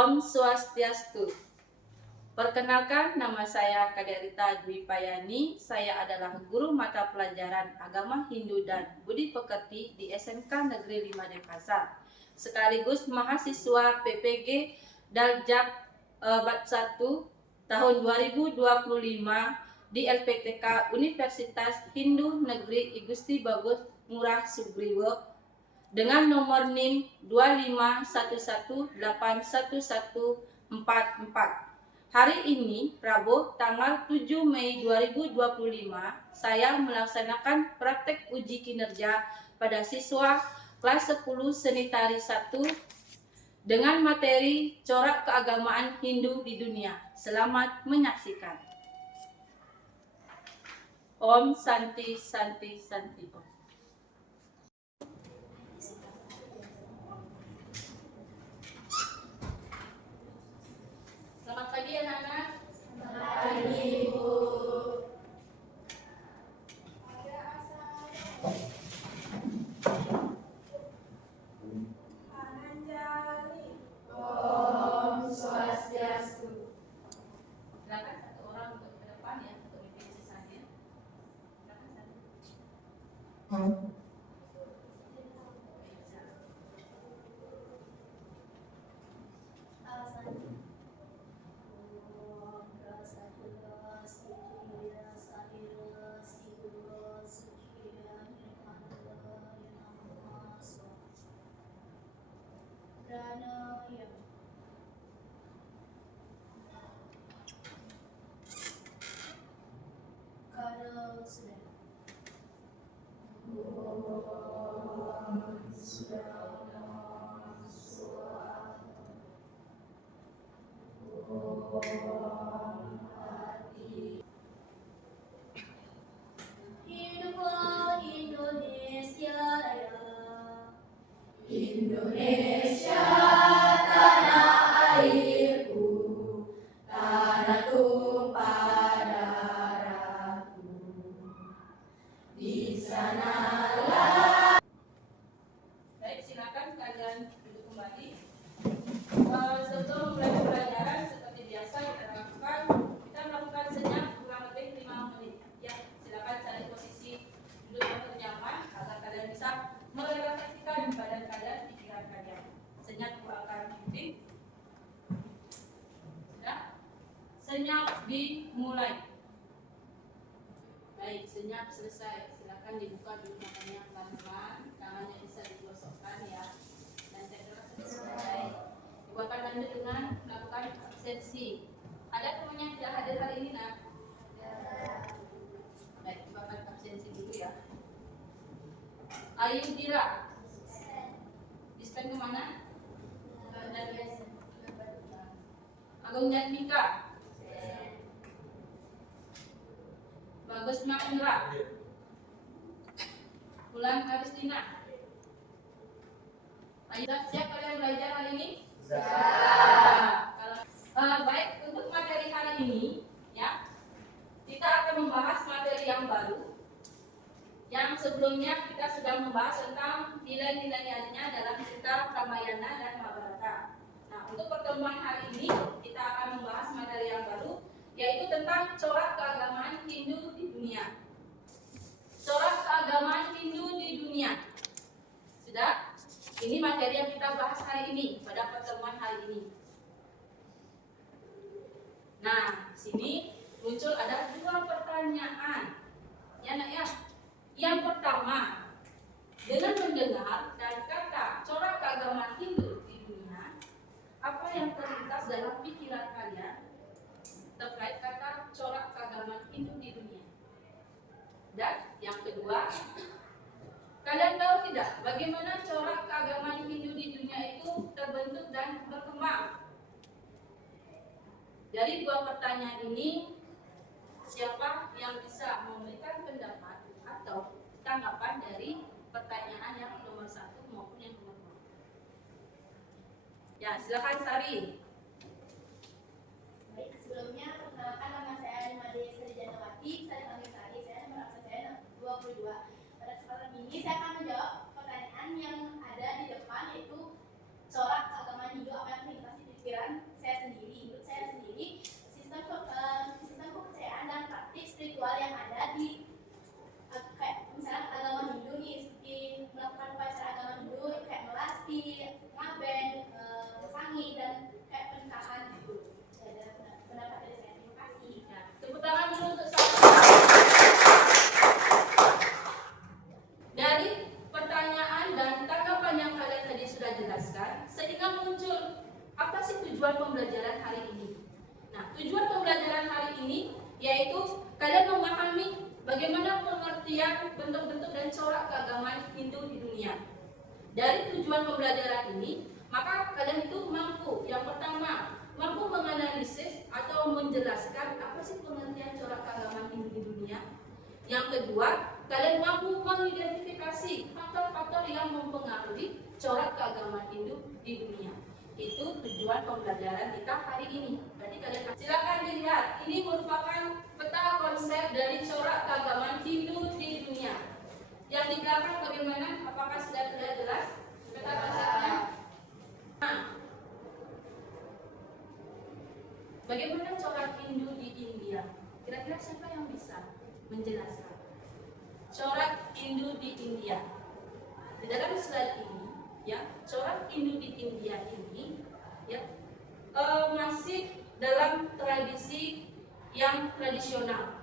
Om Swastiastu. Perkenalkan, nama saya Kadek Rita Dwi Payani. Saya adalah guru mata pelajaran Agama Hindu dan Budi Pekerti di SMK Negeri 5 Denpasar, sekaligus mahasiswa PPG Daljak Bat 1 tahun 2025 di LPTK Universitas Hindu Negeri I Gusti Bagus Ngurah Sugriwo dengan nomor NIM 251181144. Hari ini, Rabu, tanggal 7 Mei 2025, saya melaksanakan praktek uji kinerja pada siswa kelas 10 Senitari 1 dengan materi corak keagamaan Hindu di dunia. Selamat menyaksikan. Om Santi Santi Santi Om. Selamat pagi anak-anak. Selamat pagi, Ibu. Om Swastiastu. Silakan satu orang untuk ke depan ya, untuk memimpin sisanya. Silakan satu. Hiduplah Indonesia Raya. Indonesia tanah airku, tanah tumpah darahku. Di sanalah. Baik, silakan kalian duduk kembali. Sebelum mulai pelajaran, seperti biasa kita melakukan senyap kurang lebih 5 menit. Ya, silakan cari posisi duduk yang ternyaman agar kalian bisa merelaksasikan badan kalian, pikiran kalian. Senyap akan pimpin. Sudah? Senyap dimulai. Baik, senyap selesai. Silakan dibuka dulu matanya pelan-pelan, tangannya bisa digosokkan ya. Dan tegak selesai. Ibu akan lanjut dengan melakukan absensi. Ada teman yang tidak hadir hari ini, nak? Baik, Ibu akan absensi dulu ya. Ayu Dira. Dispen kemana? Agung Jatmika. Bagus Mahendra. Bulan Aristina. Ayo, siap kalian belajar hari ini? Baik, untuk materi hari ini ya, kita akan membahas materi yang baru. Yang sebelumnya kita sudah membahas tentang nilai-nilainya dalam kitab Ramayana dan Mahabharata. Nah, untuk pertemuan hari ini kita akan membahas materi yang baru, yaitu tentang corak keagamaan Hindu di dunia. Corak keagamaan Hindu di dunia. Sudah? Ini materi yang kita bahas hari ini, pada pertemuan hari ini. Nah, sini muncul ada 2 pertanyaan. Ya, nak ya. Yang pertama, dengan mendengar dan kata corak keagamaan Hindu di dunia, apa yang terlintas dalam pikiran kalian terkait kata corak keagamaan Hindu di dunia? Dan yang kedua, kalian tahu tidak bagaimana corak keagamaan Hindu di dunia itu terbentuk dan berkembang? Dari 2 pertanyaan ini, siapa yang bisa memberikan pendapat atau tanggapan dari pertanyaan yang nomor 1 maupun yang nomor 2? Ya, silakan Sari. Baik, sebelumnya perkenalkan nama saya Nimade Sri Janawati, saya panggil Sari, saya nomor absen saya 22. Pada kesempatan ini saya akan menjawab pertanyaan yang ada di depan, yaitu corak keagamaan Hindu apa yang terlintas di pikiran kalian memahami bagaimana pengertian bentuk-bentuk dan corak keagamaan Hindu di dunia. Dari tujuan pembelajaran ini, maka kalian itu mampu, yang pertama, mampu menganalisis atau menjelaskan apa sih pengertian corak keagamaan Hindu di dunia. Yang kedua, kalian mampu mengidentifikasi faktor-faktor yang mempengaruhi corak keagamaan Hindu di dunia. Itu tujuan pembelajaran kita hari ini. Berarti kalian silakan dilihat, ini merupakan peta konsep dari corak keagamaan Hindu di dunia. Yang di belakang bagaimana? Apakah sudah terlihat jelas peta konsepnya? Nah, bagaimana corak Hindu di India? Kira-kira siapa yang bisa menjelaskan corak Hindu di India? Di dalam slide ini, ya, corak Hindu di India ini, ya, masih dalam tradisi yang tradisional.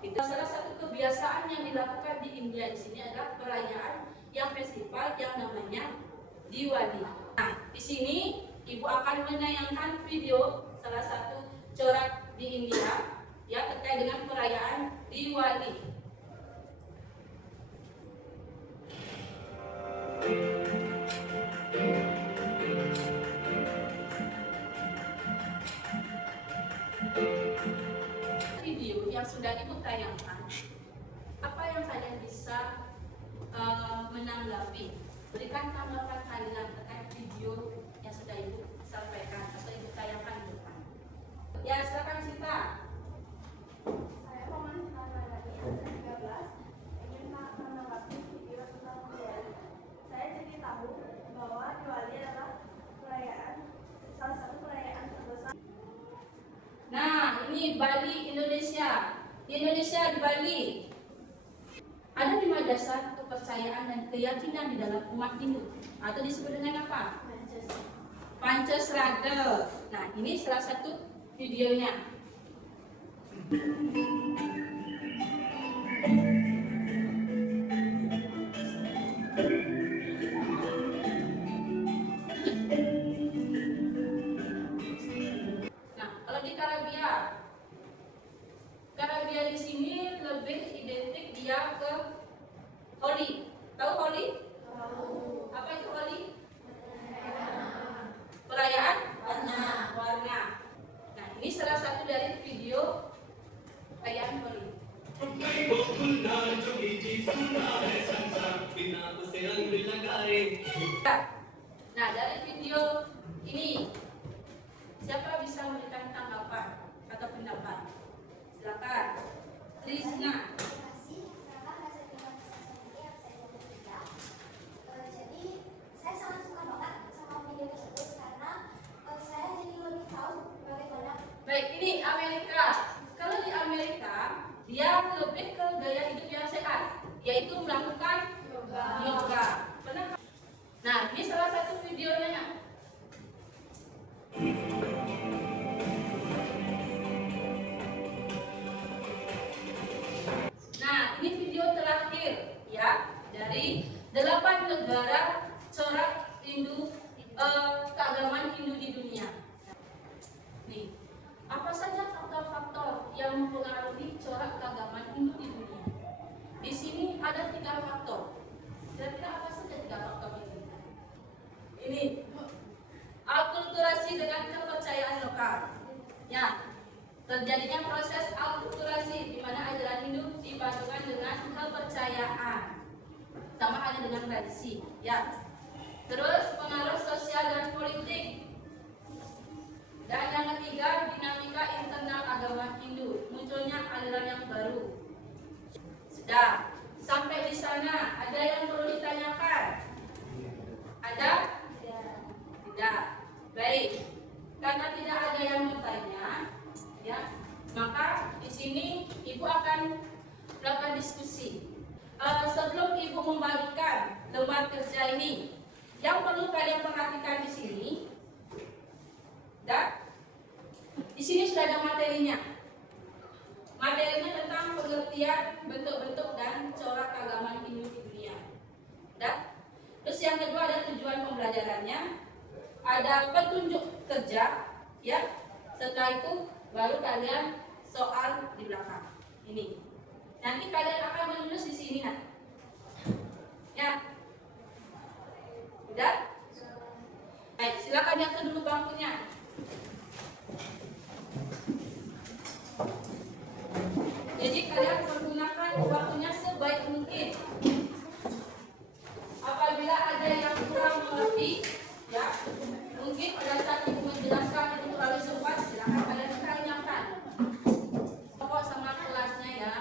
Itu salah satu kebiasaan yang dilakukan di India di sini adalah perayaan yang festival yang namanya Diwali. Nah, di sini Ibu akan menayangkan video salah satu corak di India, ya, terkait dengan perayaan Diwali. Video yang sudah Ibu tayangkan, apa yang kalian bisa menanggapi? Berikan tanggapan kalian terkait video yang sudah Ibu sampaikan atau Ibu tayangkan di depan. Ya, silakan Sinta. Saya Roman Ramadhani, angkatan 13, ingin menanggapi video tentang Diwali. Saya jadi tahu bahwa Diwali adalah salah satu perayaan terbesar. Nah, ini Bali, Indonesia. Di Indonesia, di Bali, ada 5 dasar kepercayaan dan keyakinan di dalam umat Hindu, atau disebut dengan apa? Pancasrada. Nah, ini salah satu videonya. Nah, kalau di Karabia di sini lebih identik dia ke Holi. Tahu Holi? Apa itu Holi? Perayaan warna. Nah, ini salah satu dari video perayaan Holi. Nah, dari video ini siapa bisa memberikan tanggapan atau pendapat? Silakan. Trisna. Jadi saya sangat suka banget sama video tersebut karena saya jadi lebih tahu bagaimana. Baik, ini Amerika. Kalau di Amerika, dia lebih ke gaya hidup yang sehat, yaitu melakukan yoga. Pernah? Nah, ini salah satu videonya. Nah, ini video terakhir, ya, dari 8 negara corak Hindu, keagamaan Hindu di dunia. Nih, apa saja faktor-faktor yang mempengaruhi corak keagamaan Hindu di dunia? Di sini ada 3 faktor. Kira-kira apa saja 3 faktor ini? Ini akulturasi dengan kepercayaan lokal. Ya, terjadinya proses akulturasi di mana ajaran Hindu dipadukan dengan kepercayaan, sama halnya dengan tradisi. Ya. Terus pengaruh sosial dan politik. Dan yang ketiga, dinamika internal agama Hindu, munculnya aliran yang baru. Sudah, sampai di sana ada yang perlu ditanyakan? Ada? Tidak. Baik. Karena tidak ada yang bertanya, ya, maka di sini Ibu akan melakukan diskusi. Sebelum Ibu membagikan lembar kerja ini, yang perlu kalian perhatikan di sini, dan di sini sudah ada materinya. Materinya tentang pengertian bentuk-bentuk dan corak keagamaan Hindu di dunia. Dan terus yang kedua ada tujuan pembelajarannya, ada petunjuk kerja, ya. Setelah itu baru kalian soal di belakang. Ini. Nanti kalian akan menulis di sini nah. Ya. Udah? Baik, silakan yang dulu bangkunya. Jadi kalian pergunakan waktunya sebaik mungkin. Apabila ada yang kurang mengerti, ya, mungkin pada saat ibu menjelaskan itu terlalu cepat, silakan kalian tanyakan. Pokok sama kelasnya ya.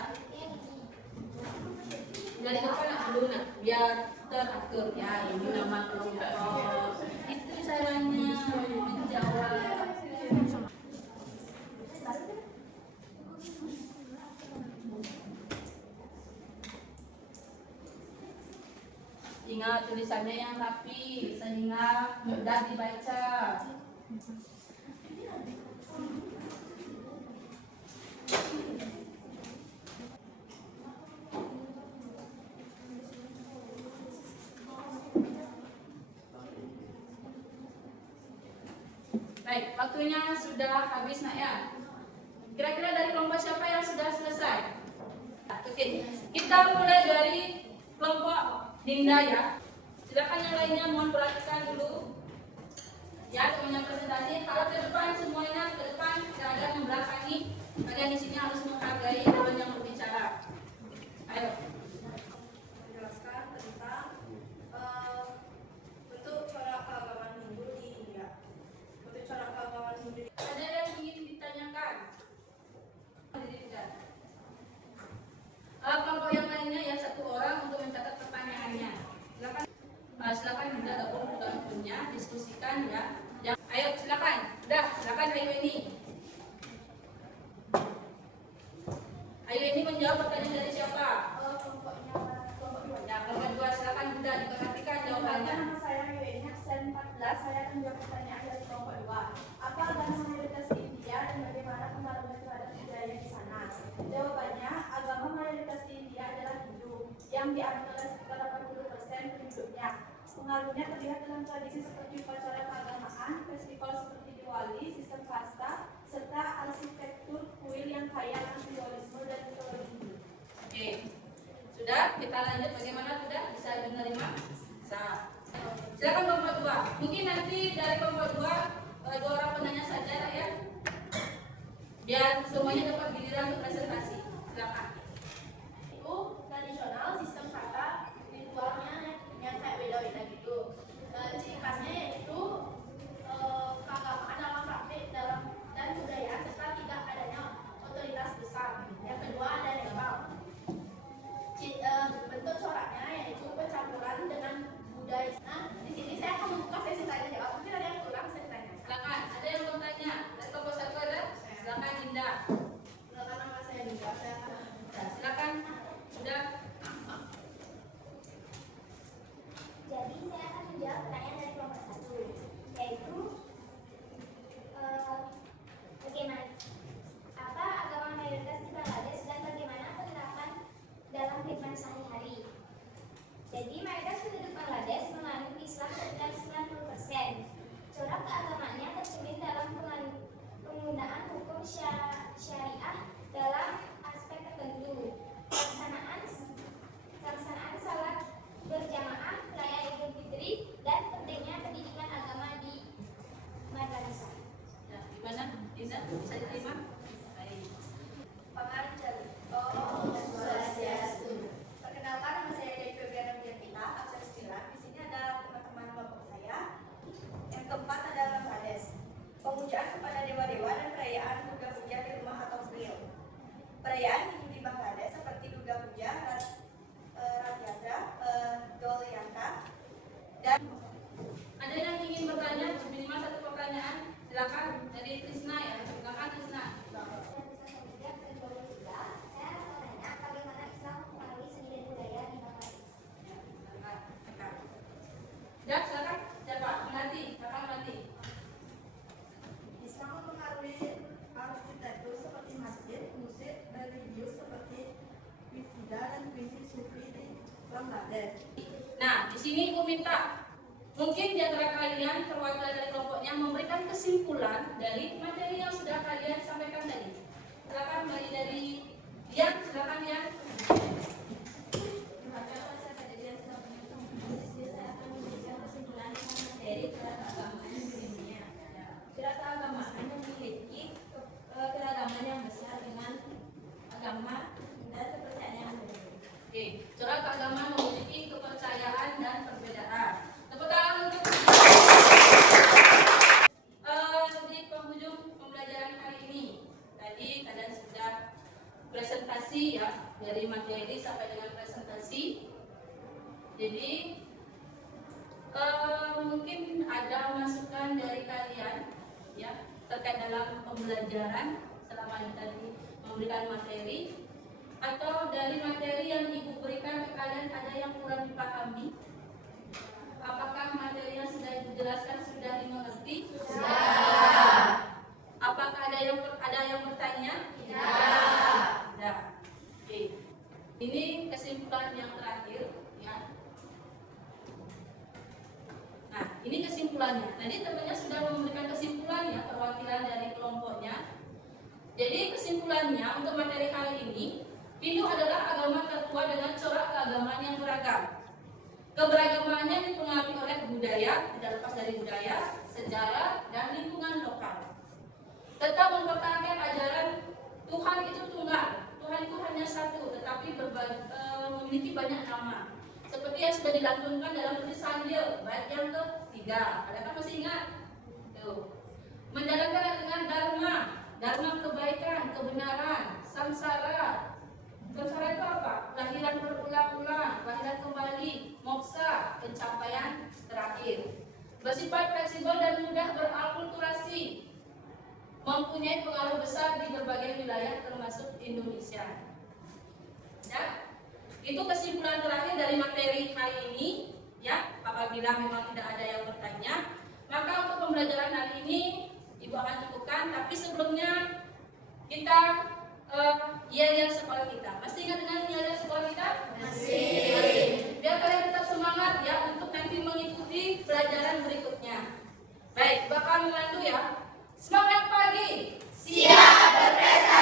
Dari depan nak dulu nak, biar teratur ya. Ini nama kelompok. Itu caranya menjawab. Ingat tulisannya yang rapi sehingga mudah dibaca. Baik, waktunya sudah habis nak ya. Kira-kira dari kelompok siapa yang sudah selesai? Oke, kita mulai dari kelompok Dinda ya. Silakan yang lainnya mohon perhatikan dulu. Ya, semuanya presentasi. Kalau ke depan semuanya ke depan, tidak ada membelakangi. Kalian di sini harus menghargai orang yang berbicara. Ayo. Menjelaskan tentang bentuk corak keagamaan Hindu di India. Bentuk corak keagamaan Hindu di Ada yang ingin ditanyakan? Tidak. Kelompok yang lainnya ya satu orang untuk mencatat pertanyaannya. Silakan. Silakan Dinda gabung dengan punya diskusikan ya. Ayo silakan. Udah, silakan Ayu ini. Ayu ini menjawab pertanyaan dari siapa? kelompoknya kelompok dua. Ya, kelompok dua silakan Dinda diperhatikan jawabannya. Nama saya Yuenia absen 14. Saya akan menjawab pertanyaan dari kelompok 2. Apa agama mayoritas di India dan bagaimana pengaruhnya terhadap budaya di sana? Jawabannya, agama mayoritas di India adalah Hindu yang diambil oleh sekitar 80% penduduknya. Pengaruhnya terlihat dalam tradisi seperti upacara keagamaan, festival seperti Diwali, sistem kasta, serta arsitektur kuil yang kaya akan simbolisme dan mitologi Hindu. Oke. Sudah, kita lanjut bagaimana sudah bisa menerima? Bisa. Silakan kelompok dua. Mungkin nanti dari kelompok dua orang penanya saja ya. Biar semuanya dapat giliran untuk presentasi. Silakan. Itu tradisional sistem kata ritualnya yang kayak beda-beda gitu. Ciri khasnya yaitu keagamaan dalam praktik dalam dan budaya serta tidak adanya otoritas besar. Yang kedua ada Nepal. Bentuk coraknya yaitu pencampuran dengan budaya. Nah, di sini saya akan membuka sesi tanya jawab. Mungkin ada yang kurang saya tanya. Silakan. Ada yang mau tanya? Dari kelompok satu ada? Silakan Dinda. Silakan nama saya juga. Saya Ya, silakan. Sudah. Jadi saya akan menjawab pertanyaan dari kelompok 1, yaitu bagaimana apa agama mayoritas di Bangladesh dan bagaimana penerapan dalam kehidupan sehari-hari. Jadi mayoritas penduduk Bangladesh menganut Islam sekitar 90%. Corak keagamaannya tercermin dalam penggunaan hukum syariah dalam aspek tertentu. Pelaksanaan salat berjamaah, perayaan Idul Fitri, dan pentingnya pendidikan agama di madrasah. Ya, gimana? Dinda bisa diterima? Baik. Pengajar. Oh, Swastiastu. Perkenalkan, nama saya Dewi Febriana Widianita, absen 9. Di sini ada teman-teman kelompok saya. Yang keempat adalah Bangladesh. Pemujaan kepada dewa-dewa dan perayaan Durga Puja di rumah atau kuil. Perayaan Hindu di Bangladesh seperti Durga Puja, Ratyatra, Dol Yanta, dan Ada yang ingin bertanya? Minimal satu pertanyaan. Silakan dari Trisna ya. Silakan Trisna. Saya mau tanya bagaimana Islam mempengaruhi seni dan budaya di Bangladesh. Ya, silakan. Siapa? Melati. Silakan Melati. Islam mempengaruhi arsitektur seperti masjid, musik, dan religius seperti wisuda dan puisi sufi di Bangladesh. Nah, di sini Ibu minta mungkin di antara kalian perwakilan dari kelompoknya memberikan kesimpulan dari materi yang sudah kalian sampaikan tadi. Silakan mulai dari Dian, silakan Dian. Keragaman memiliki keragaman yang besar dengan agama dan kepercayaan yang berbeda. Oke, corak keagamaan memiliki kepercayaan dan perbedaan. Tepuk tangan untuk di penghujung pembelajaran hari ini. Tadi kalian sudah presentasi ya, dari materi sampai dengan presentasi. Jadi mungkin ada masukan dari kalian ya terkait dalam pembelajaran selama ini tadi memberikan materi, atau dari materi yang ibu berikan ke kalian ada yang kurang dipahami. Apakah materi yang sudah ibu jelaskan sudah dimengerti? Sudah. Apakah ada yang bertanya? Tidak. Tidak. Oke. Ini kesimpulan yang terakhir ya. Nah, ini kesimpulannya. Tadi temannya sudah memberikan kesimpulan ya, perwakilan dari kelompoknya. Jadi kesimpulannya untuk materi kali ini, Hindu adalah agama tertua dengan corak keagamaan yang beragam. Keberagamaannya dipengaruhi oleh budaya, tidak lepas dari budaya, sejarah, dan lingkungan lokal. Tetap mempertahankan ajaran Tuhan itu tunggal. Tuhan itu hanya satu, tetapi memiliki banyak nama. Seperti yang sudah dilantunkan dalam tulisan dia, bait yang ketiga. Adakah masih ingat? Tuh. Menjalankan dengan dharma kebaikan, kebenaran, samsara. Samsara itu apa? Kelahiran berulang-ulang, kelahiran kembali, moksa, pencapaian terakhir. Bersifat fleksibel dan mudah berakulturasi. Mempunyai pengaruh besar di berbagai wilayah termasuk Indonesia. Ya. Itu kesimpulan terakhir dari materi hari ini ya. Apabila memang tidak ada yang bertanya, maka untuk pembelajaran hari ini Ibu akan cukupkan. Tapi sebelumnya kita yel-yel sekolah kita. Masih ingat dengan yel-yel sekolah kita? Masih. Biar kalian tetap semangat ya untuk nanti mengikuti pelajaran berikutnya. Baik, bakal memandu ya. Semangat pagi. Siap berprestasi.